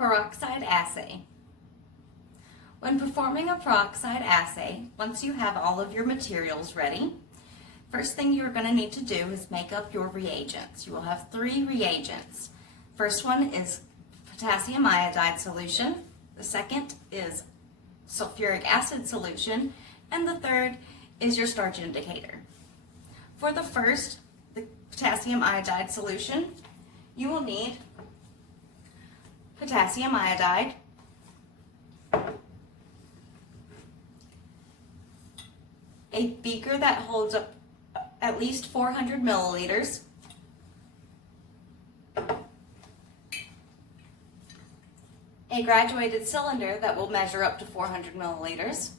Peroxide Assay. When performing a peroxide assay, once you have all of your materials ready, first thing you're going to need to do is make up your reagents. You will have 3 reagents. First one is potassium iodide solution, the second is sulfuric acid solution, and the third is your starch indicator. For the first, the potassium iodide solution, you will need potassium iodide, a beaker that holds up at least 400 milliliters, a graduated cylinder that will measure up to 400 milliliters,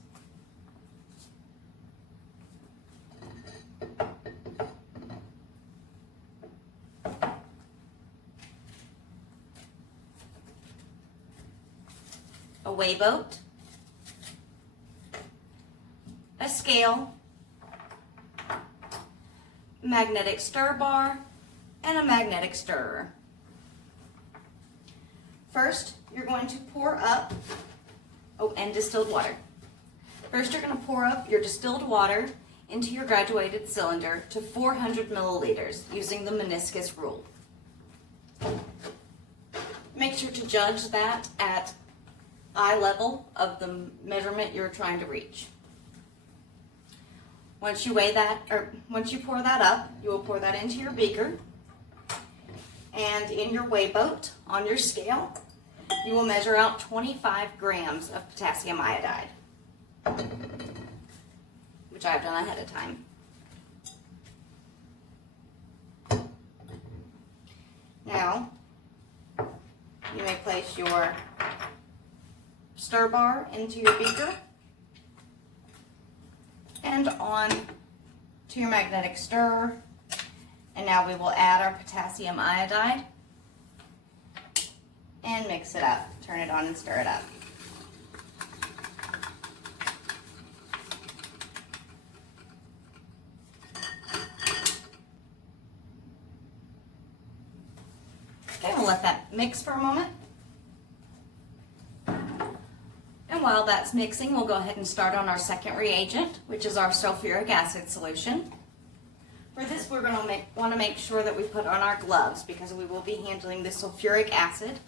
a weigh boat, a scale, magnetic stir bar, and a magnetic stirrer. First, you're going to pour up, and distilled water. First, you're going to pour up your distilled water into your graduated cylinder to 400 milliliters using the meniscus rule. Make sure to judge that at eye level of the measurement you're trying to reach. Once you once you pour that up, you will pour that into your beaker, and in your weigh boat on your scale, you will measure out 25 grams of potassium iodide, which I've done ahead of time. Now, you may place your stir bar into your beaker and on to your magnetic stirrer, and now we will add our potassium iodide and mix it up. Turn it on and stir it up. Okay, we'll let that mix for a moment. And while that's mixing, we'll go ahead and start on our second reagent, which is our sulfuric acid solution. For this, we're going to want to make sure that we put on our gloves because we will be handling the sulfuric acid.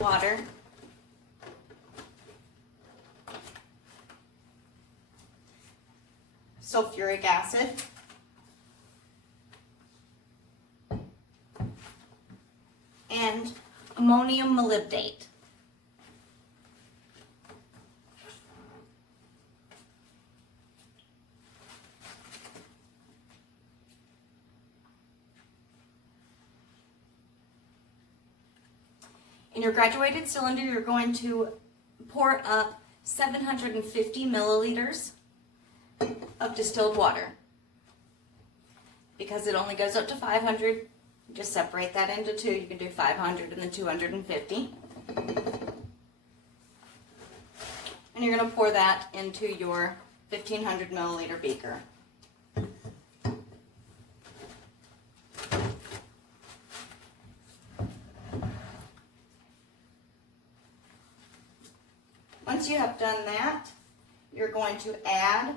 Water, sulfuric acid, and ammonium molybdate. In your graduated cylinder, you're going to pour up 750 milliliters of distilled water. Because it only goes up to 500, just separate that into 2. You can do 500 and then 250. And you're going to pour that into your 1500 milliliter beaker. Once you have done that, you're going to add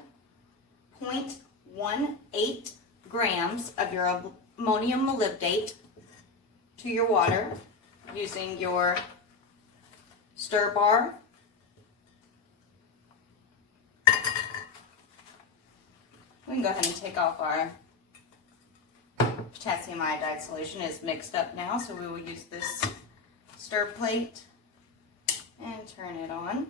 0.18 grams of your ammonium molybdate to your water using your stir bar. We can go ahead and take off our potassium iodide solution. It's mixed up now, so we will use this stir plate and turn it on.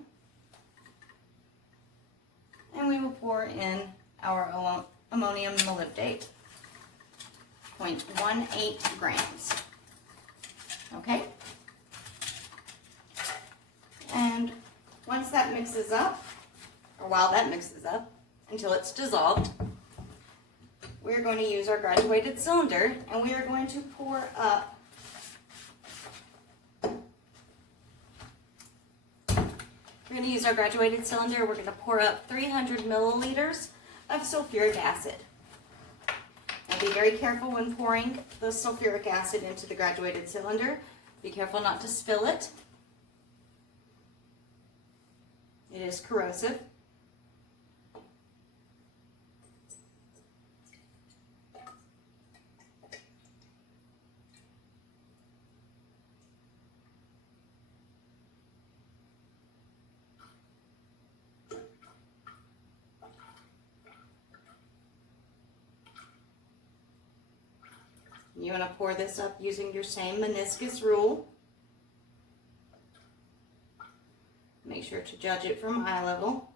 And we will pour in our ammonium molybdate, 0.18 grams. Okay? And once that mixes up, or while that mixes up, until it's dissolved, we're going to use our graduated cylinder, and we are going to pour up We're going to use our graduated cylinder. We're going to pour up 300 milliliters of sulfuric acid. Now be very careful when pouring the sulfuric acid into the graduated cylinder. Be careful not to spill it. It is corrosive. You want to pour this up using your same meniscus rule. Make sure to judge it from eye level.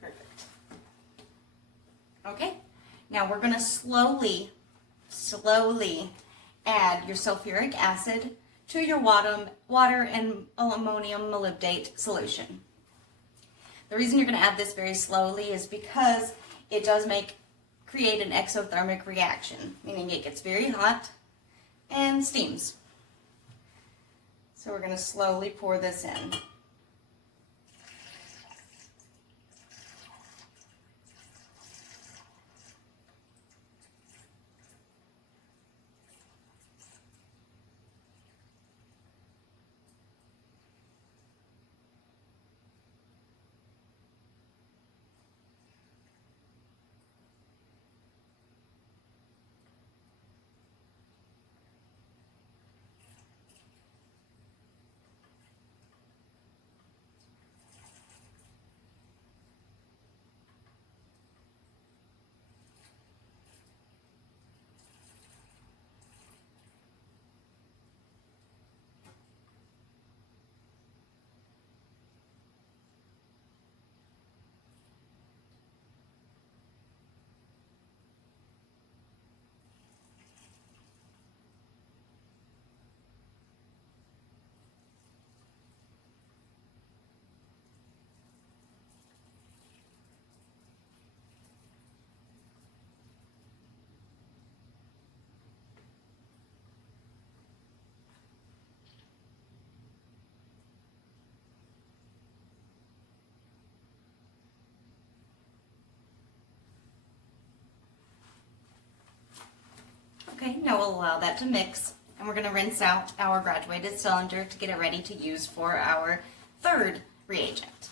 Perfect. Okay, now we're going to slowly add your sulfuric acid to your water and ammonium molybdate solution. The reason you're going to add this very slowly is because it does create an exothermic reaction, meaning it gets very hot and steams. So we're going to slowly pour this in. Okay, now we'll allow that to mix, and we're going to rinse out our graduated cylinder to get it ready to use for our third reagent.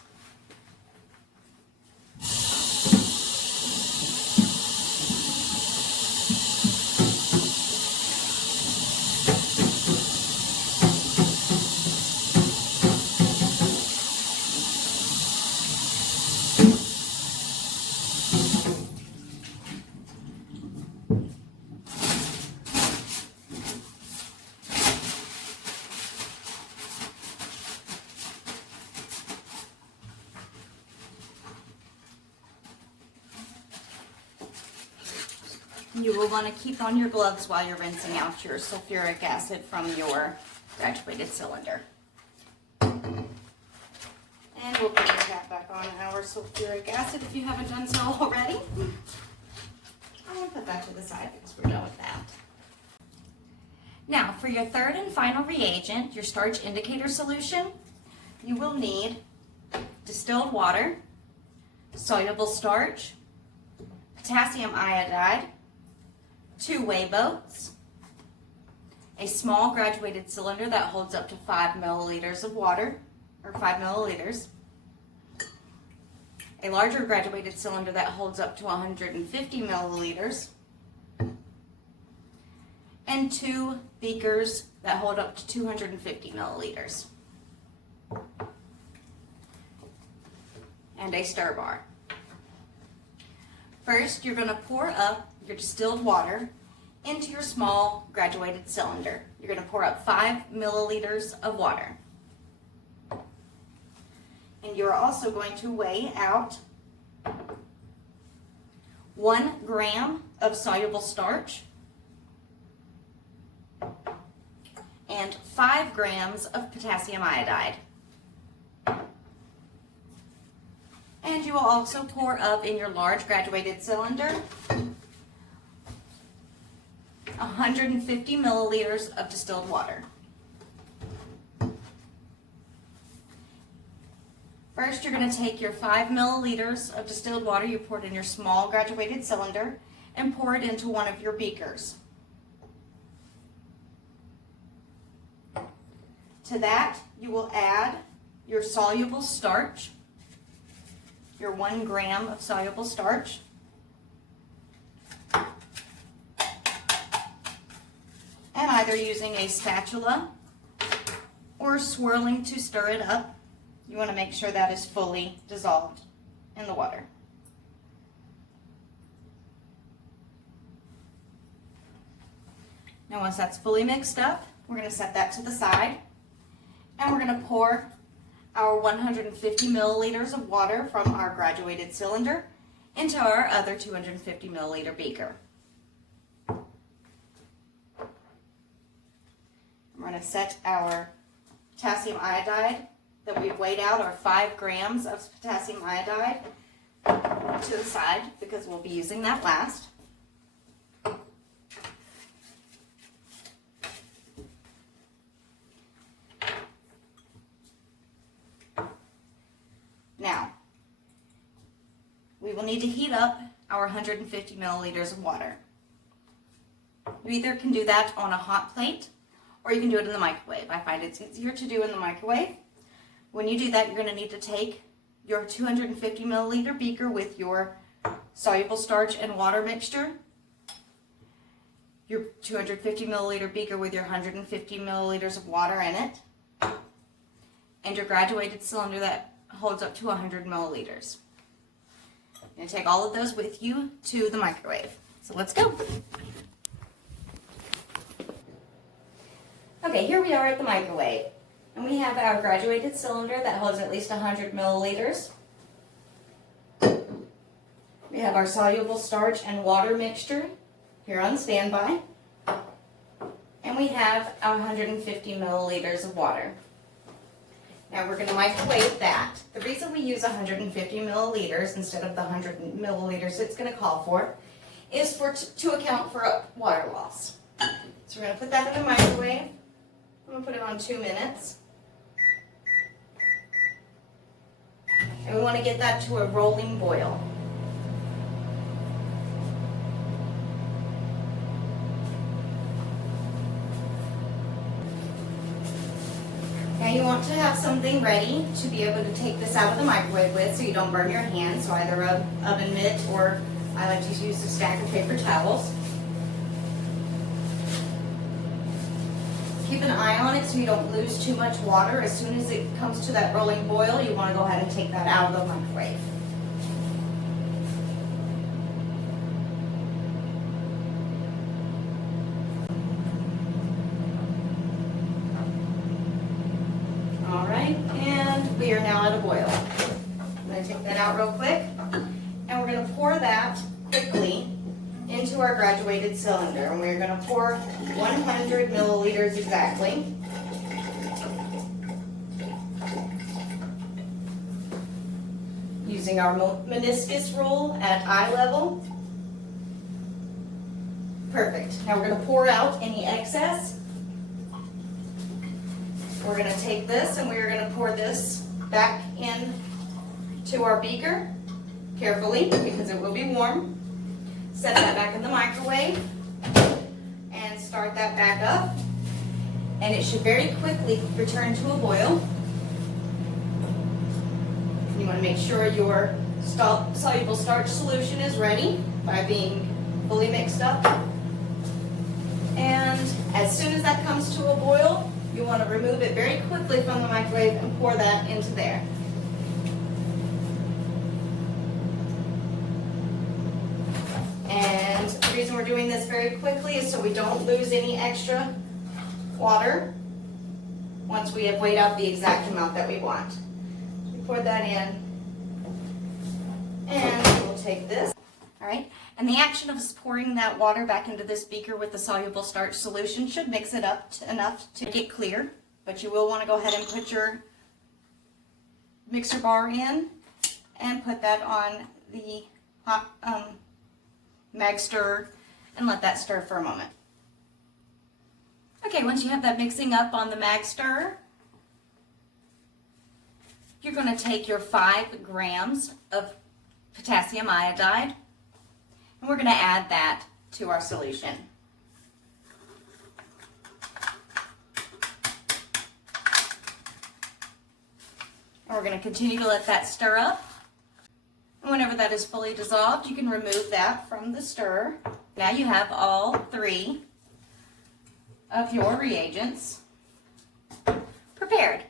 You will want to keep on your gloves while you're rinsing out your sulfuric acid from your graduated cylinder. And we'll put the cap back on our sulfuric acid if you haven't done so already. I'm going to put that to the side because we're done with that. Now, for your third and final reagent, your starch indicator solution, you will need distilled water, soluble starch, potassium iodide, 2 whey boats, a small graduated cylinder that holds up to 5 milliliters of water, or 5 milliliters, a larger graduated cylinder that holds up to 150 milliliters, and 2 beakers that hold up to 250 milliliters, and a stir bar. First, you're going to pour up your distilled water into your small graduated cylinder. You're going to pour up 5 milliliters of water. And you're also going to weigh out 1 gram of soluble starch and 5 grams of potassium iodide. And you will also pour up in your large graduated cylinder 150 milliliters of distilled water. First, you're going to take your 5 milliliters of distilled water you poured in your small graduated cylinder and pour it into one of your beakers. To that, you will add your soluble starch, your 1 gram of soluble starch, and either using a spatula or swirling to stir it up, you want to make sure that is fully dissolved in the water. Now once that's fully mixed up, we're going to set that to the side, and we're going to pour our 150 milliliters of water from our graduated cylinder into our other 250 milliliter beaker. We're going to set our potassium iodide that we've weighed out, our 5 grams of potassium iodide, to the side because we'll be using that last. Now, we will need to heat up our 150 milliliters of water. You either can do that on a hot plate or you can do it in the microwave. I find it's easier to do in the microwave. When you do that, you're going to need to take your 250 milliliter beaker with your soluble starch and water mixture, your 250 milliliter beaker with your 150 milliliters of water in it, and your graduated cylinder that holds up to 100 milliliters. You're going to take all of those with you to the microwave. So let's go. Okay, here we are at the microwave. And we have our graduated cylinder that holds at least 100 milliliters. We have our soluble starch and water mixture here on standby. And we have our 150 milliliters of water. Now we're going to microwave that. The reason we use 150 milliliters instead of the 100 milliliters it's going to call for is to account for water loss. So we're going to put that in the microwave. I'm going to put it on 2 minutes. And we want to get that to a rolling boil. Now you want to have something ready to be able to take this out of the microwave with so you don't burn your hands, so either an oven mitt or I like to use a stack of paper towels. Keep an eye on it so you don't lose too much water. As soon as it comes to that rolling boil, you want to go ahead and take that out of the microwave. All right, and we are now at a boil. I'm going to take that out real quick, and we're going to pour that quickly into our graduated cylinder, and we're going to pour 100 milliliters exactly. Using our meniscus rule at eye level. Perfect. Now we're going to pour out any excess. We're going to take this and we're going to pour this back in to our beaker carefully because it will be warm. Set that back in the microwave and start that back up, and it should very quickly return to a boil. You want to make sure your soluble starch solution is ready by being fully mixed up, and as soon as that comes to a boil, you want to remove it very quickly from the microwave and pour that into there. And the reason we're doing this very quickly is so we don't lose any extra water once we have weighed out the exact amount that we want. We pour that in, and we'll take this. All right, And the action of us pouring that water back into this beaker with the soluble starch solution should mix it up enough to get clear. But you will want to go ahead and put your mixer bar in and put that on the hot mag stir and let that stir for a moment. Okay, once you have that mixing up on the mag stir, you're going to take your 5 grams of potassium iodide and we're going to add that to our solution. And we're going to continue to let that stir up. And whenever that is fully dissolved, you can remove that from the stir. Now you have all 3 of your reagents prepared.